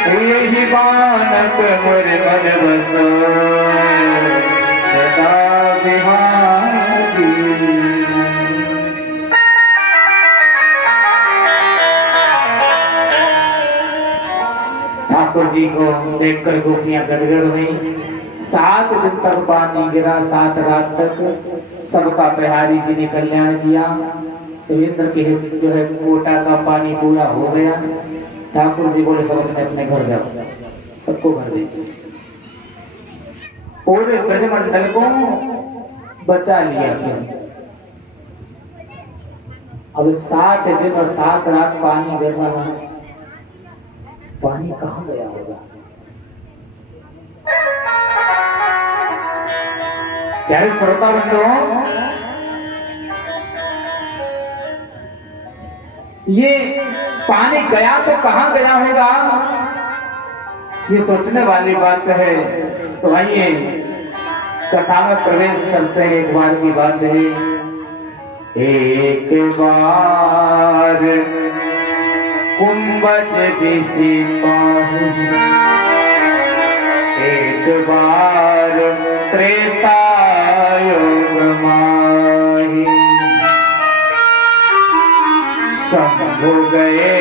यही बानक मोर मन बसो सदा बिहारी। ठाकुर जी को देखकर गोपियां गदगद हुई। 7 दिन तक पानी गिरा, 7 रात तक सबका प्रहारी जी ने कल्याण किया। इंद्र के जो है कोटा का पानी पूरा हो गया। ठाकुर जी बोले सब अपने अपने घर जाओ, सबको घर भेजे। पूरे ब्रजमंडल को बचा लिया गया। अब 7 दिन और 7 रात पानी गिर रहा है, पानी कहां गया होगा? प्यारे श्रोता बंधुओं, ये पानी गया तो कहां गया होगा, ये सोचने वाली बात है। तो आइए कथा में प्रवेश करते हैं। एक बार की बात है, एक बार कुंभज ऋषि पाहि, एक बार त्रेता योग माहि, शंभु गए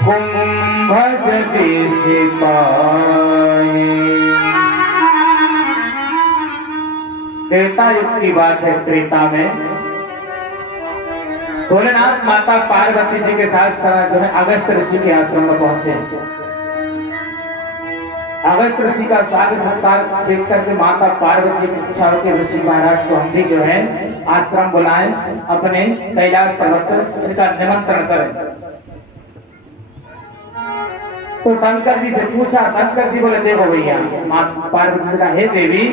कुंभज ऋषि पाहि। त्रेता युग की बात है। त्रेता में भोलेनाथ माता पार्वती जी के साथ जो है अगस्त ऋषि के आश्रम में पहुंचे। अगस्त ऋषि का स्वागत सत्कार देख करके माता पार्वती की इच्छा होती ऋषि महाराज को हम भी जो है आश्रम बुलाएं, अपने कैलाश पर्वत पर इनका निमंत्रण करें। तो शंकर जी से पूछा। शंकर जी बोले देखो भैया, माता पार्वती से कहा हे देवी,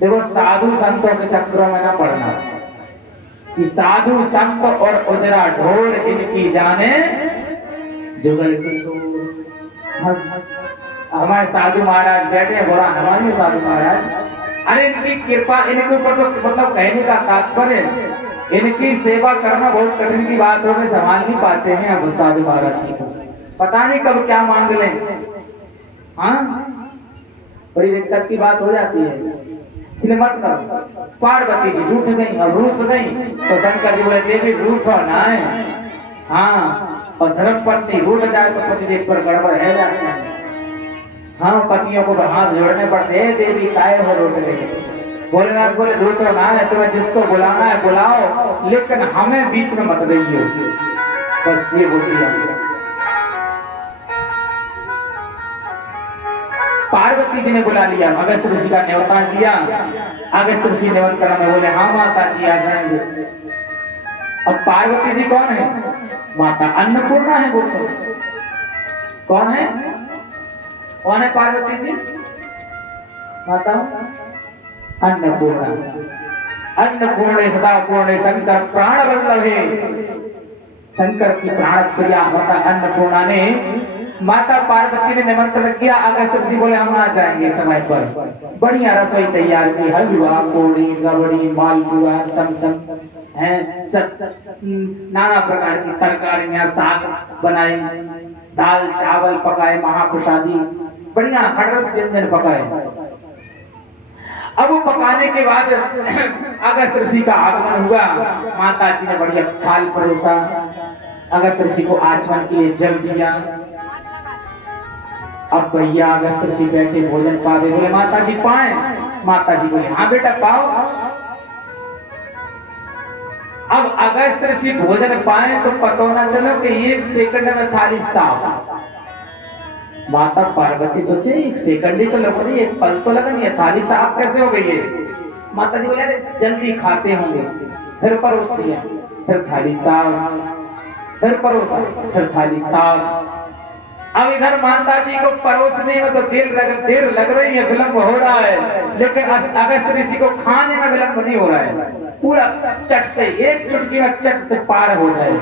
देखो साधु संतों के चक्रों में ना पड़ना। कि साधु संत और उजरा ढोर इनकी जाने जुगल किशोर। हमारे साधु महाराज बैठे हैं, बोला हमारे साधु महाराज, अरे इनकी कृपा, इनके ऊपर तो मतलब कहने का तात्पर्य इनकी सेवा करना बहुत कठिन की बात हो गई, संभाल नहीं पाते हैं अब साधु महाराज जी को। पता नहीं कब क्या मांग लें। हाँ, बड़ी दिक्कत की बात हो जाती है, इसलिए मत करो। पार्वती जी रूठ गई और रूस गई। तो शंकर जी बोले देवी रूठो ना है। हाँ, और धर्म पत्नी रूठ जाए तो पतिदेव पर गड़बड़ है जाती है। हाँ, पतियों को हाथ जोड़ने पड़ते हैं, देवी काहे हो रूठ गई। भोलेनाथ बोले रूठो ना है, तुम्हें जिसको बुलाना है बुलाओ, लेकिन हमें बीच में मत गई। बस ये बोली है। पार्वती जी ने बुला लिया, अगस्त ऋषि का न्योता किया। अगस्त ऋषि निमंत्रण में बोले हाँ माता जी आ जाएंगे। अब पार्वती जी कौन है? माता अन्नपूर्णा है। वो तो कौन है? कौन है पार्वती जी? माता अन्नपूर्णा। अन्नपूर्णे सदा पूर्णे शंकर प्राण वल्लभ है। शंकर की प्राण प्रिया माता अन्नपूर्णा ने माता पार्वती ने निमंत्रण किया। अगस्त ऋषि बोले हम आ जाएंगे समय पर। बढ़िया रसोई तैयार की, हलवा पूड़ी रबड़ी मालपुआ चमचम है, सब नाना प्रकार की तरकारियां, साग बनाए, दाल चावल पकाए, महाप्रसादी बढ़िया हटरस व्यंजन पकाए। अब पकाने के बाद अगस्त ऋषि का आगमन हुआ। माता जी ने बढ़िया थाल परोसा, अगस्त ऋषि को आचमन के लिए जल दिया। अब भैया अगस्त ऋषि बैठे भोजन पावे। बोले माता जी पाए? माता जी बोले हाँ बेटा पाओ। अब अगस्त ऋषि भोजन पाए तो पता ना चलो कि 1 सेकंड में थाली साफ। माता पार्वती सोचे 1 सेकंड ही तो लगा नहीं, 1 पल तो लगा नहीं है, थाली साफ कैसे हो गई है? माता जी बोले अरे जल्दी खाते होंगे। फिर परोस दिया, फिर थाली साफ, फिर परोसा, फिर थाली साफ। अब इधर माता जी को परोसने में तो देर लग रही है, विलंब हो रहा है, लेकिन अगस्त ऋषि को खाने में विलंब नहीं हो रहा है। पूरा चट से एक चुटकी में चट से पार हो जाए।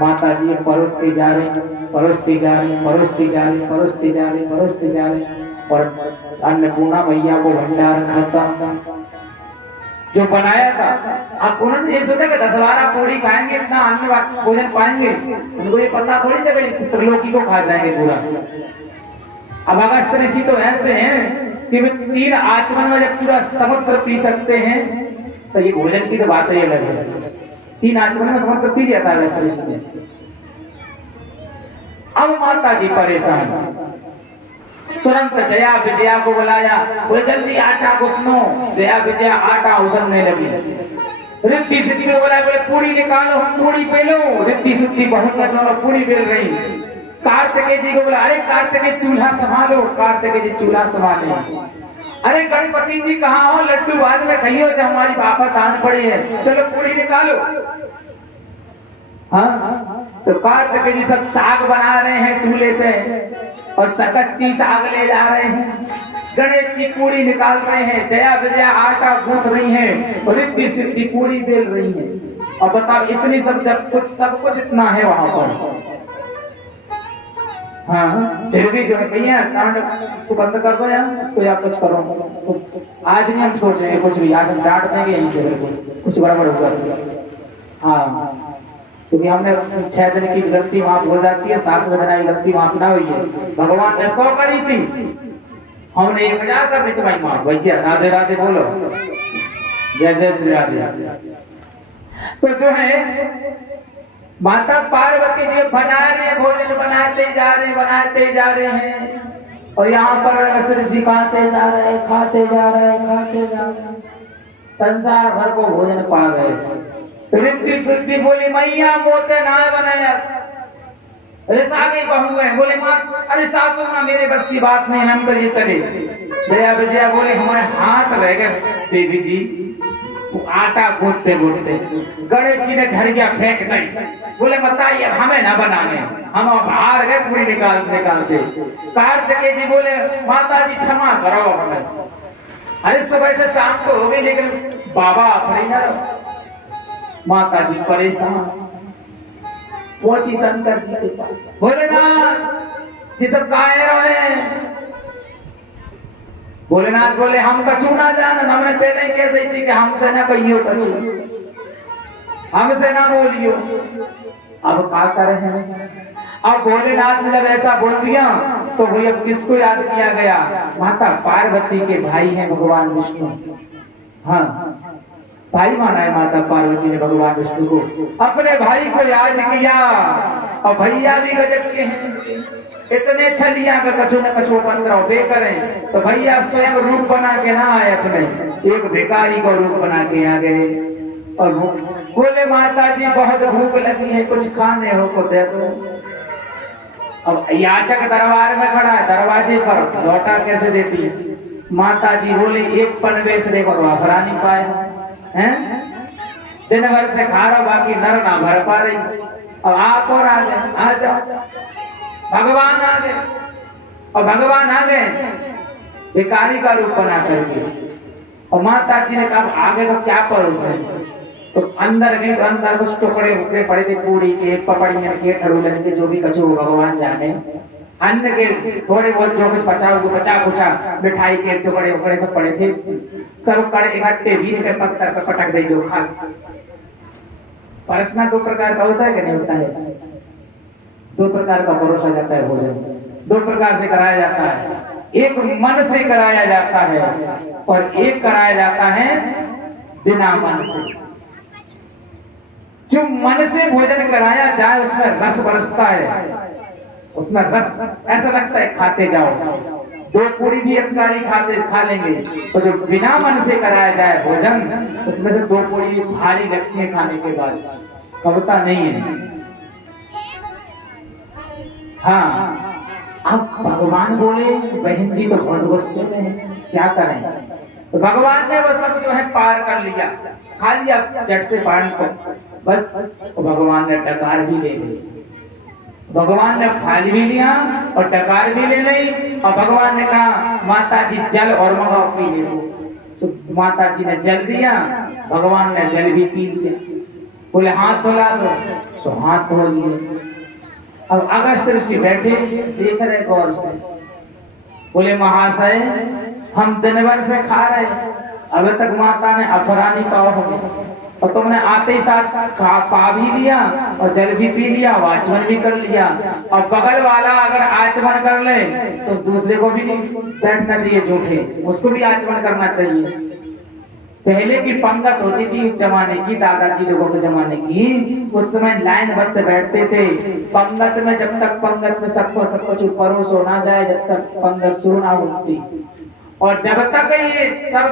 माता जी परोसती जा रही, परोसती जा रही, परोसती जा रही, परोसती जा रही, परोसती जा रही, और अन्नपूर्णा मैया को भंडार खत्म। जो बनाया था। अब उन्होंने ये सोचा कि 10-12 पूरी खाएंगे, इतना अन्न भोजन पाएंगे, उनको ये पता थोड़ी था कि त्रिलोकी को खा जाएंगे पूरा। अब अगस्त्य ऋषि तो ऐसे हैं कि वे 3 आचमन में जब पूरा समुद्र पी सकते हैं, तो ये भोजन की तो बात ही अलग है। 3 आचमन में समुद्र पी लिया था अगस्त्य ऋषि ने। अब माता जी परेशान, तुरंत जया विजया को बुलाया, बोले जल्दी आटा उसनो। जया विजया आटा उसनने लगी। रिद्धि सिद्धि को बुलाया, बोले पूरी निकालो, हम पूरी बेलो। रिद्धि सिद्धि बहु दोनों पूरी बेल रही। कार्तिकेय जी को बोला, अरे कार्तिकेय चूल्हा संभालो। कार्तिकेय जी चूल्हा संभाले। अरे गणपति जी कहाँ हो, लड्डू बाद में खाइयो, जो हमारी बापत आन पड़ी है, चलो पूरी निकालो। हाँ, तो कार्तिकेय जी सब साग बना रहे हैं चूल्हे पे, और सकच्ची साग ले जा रहे हैं। गणेश जी पूरी निकाल रहे हैं, जया विजया आटा गूंथ रही हैं, और रिद्धि सिद्धि पूरी बेल रही है। और बताओ इतनी सब कुछ इतना है वहां पर। हाँ, फिर भी जो है भैया साउंड इसको बंद कर दो यार, इसको या कुछ करो। आज नहीं हम सोचेंगे कुछ भी, आज हम डांट देंगे यहीं से कुछ गड़बड़ होगा तो। हाँ, क्योंकि हमने 6 दिन की गलती माफ हो जाती है, 7वें दिन की गलती माफ ना हुई है। भगवान ने 100 करी थी, हमने 1000 कर दी थी भाई माफ। भैया राधे राधे बोलो, जय जय श्री राधे। तो जो है माता पार्वती जी बना रहे हैं भोजन, बनाते जा रहे हैं, और यहाँ पर अगस्त्य ऋषि खाते जा रहे हैं, खाते जा रहे हैं, संसार भर को भोजन पा गए। रिद्धि सिद्धि बोली मैया मोते ना बनाया। अरे सागे बहू है, बोले माँ अरे सासू माँ मेरे बस की बात नहीं, हम तो ये चले। जया विजया बोले हमारे हाथ रह गए देवी जी, आटा गूंथते गूंथते। गणेश जी ने झरिया फेंक दी, बोले बताइए हमें ना बनाने, हम बाहर गए पूरी निकालते। कार्तिकेय जी बोले माता जी क्षमा करो हमें। अरे सुबह से शाम तो हो गई, लेकिन बाबा अपनी न रहो। माता जी परेशान पहुंची शंकर जी के पास, बोले नाथ ये सब काहे रहे। भोलेनाथ बोले हम कछु ना जान, हमने पहले कह रही थी कि हमसे ना कहियो कछु, हमसे ना बोलियो। अब क्या करे हैं। अब भोलेनाथ ने जब ऐसा बोल दिया तो भाई अब किसको याद किया गया, माता पार्वती के भाई हैं भगवान विष्णु। हाँ, भाई माना है माता पार्वती ने भगवान विष्णु को, अपने भाई को याद किया। और भैया भी गजब के हैं, इतने छलिया का कछु न कछु पंद्रह बे करें, तो भैया स्वयं रूप बना के ना आए, अपने एक भिखारी को रूप बना के आ गए। और बोले माता जी बहुत भूख लगी है, कुछ खाने हो को दे दो। अब याचक दरबार में खड़ा है, दरवाजे पर लौटा कैसे देती। माता जी बोले एक पनवेश देखो तो आफरा नहीं पाए हैं, दिन भर से खा रहा बाकी नर ना भर पा रही। अब आप और आ गए, आ जाओ। भगवान आ गए, और भगवान आ गए भिखारी का रूप बना करके। और माता जी ने कहा आगे तो क्या परोसे, तो अंदर गए तो अंदर कुछ टुकड़े उकड़े पड़े थे, पूड़ी के पपड़ियन के ठड़ूलन के जो भी कछु भगवान जाने। अन्न के थोड़े बहुत जो कुछ बचा कुचा मिठाई के टुकड़े उकड़े सब पड़े थे, सब कड़े इकट्ठे वीर के पत्थर पे पटक दे जो खा। परसना 2 प्रकार का होता है कि नहीं होता है, 2 प्रकार का परोसा जाता है भोजन, 2 प्रकार से कराया जाता है। एक मन से कराया जाता है और एक कराया जाता है बिना मन से। जो मन से भोजन कराया जाए उसमें रस बरसता है, उसमें रस ऐसा लगता है खाते जाओ, 2 पूरी भी अतकारी खा लेंगे। और जो बिना मन से कराया जाए भोजन, उसमें से 2 पूरी भी भारी लगती है खाने के बाद, कबता नहीं है। हाँ, अब भगवान बोले बहन जी तो बहुत गुस्से में है, क्या करें। तो भगवान ने वो सब जो है पार कर लिया, खा लिया चट से पान को बस। तो भगवान ने डकार भी ले ली, भगवान ने थाली भी लिया और डकार भी ले ली। और भगवान ने कहा माता जी जल और मंगाओ पी ले। तो माता जी ने जल दिया, भगवान ने जल भी पी लिया। बोले हाथ धुला दो, सो हाथ धो लिए। अब अगस्त्य ऋषि बैठे देख रहे गौर से, बोले महाशय हम दिन भर से खा रहे, अभी तक माता ने अफरानी पाव हो गया और तुमने आते ही साथ पा भी लिया और जल भी पी लिया, आचमन भी कर लिया। और बगल वाला अगर आचमन कर ले तो दूसरे को भी नहीं बैठना चाहिए झूठे, उसको भी आचमन करना चाहिए। पहले की पंगत होती थी उस जमाने की, दादाजी लोगों के जमाने की, उस समय लाइन बद्ध बैठते थे पंगत में। जब तक पंगत में सबको सब कुछ परोस हो ना जाए, जब तक पंगत शुरू ना होती, और जब तक ये सब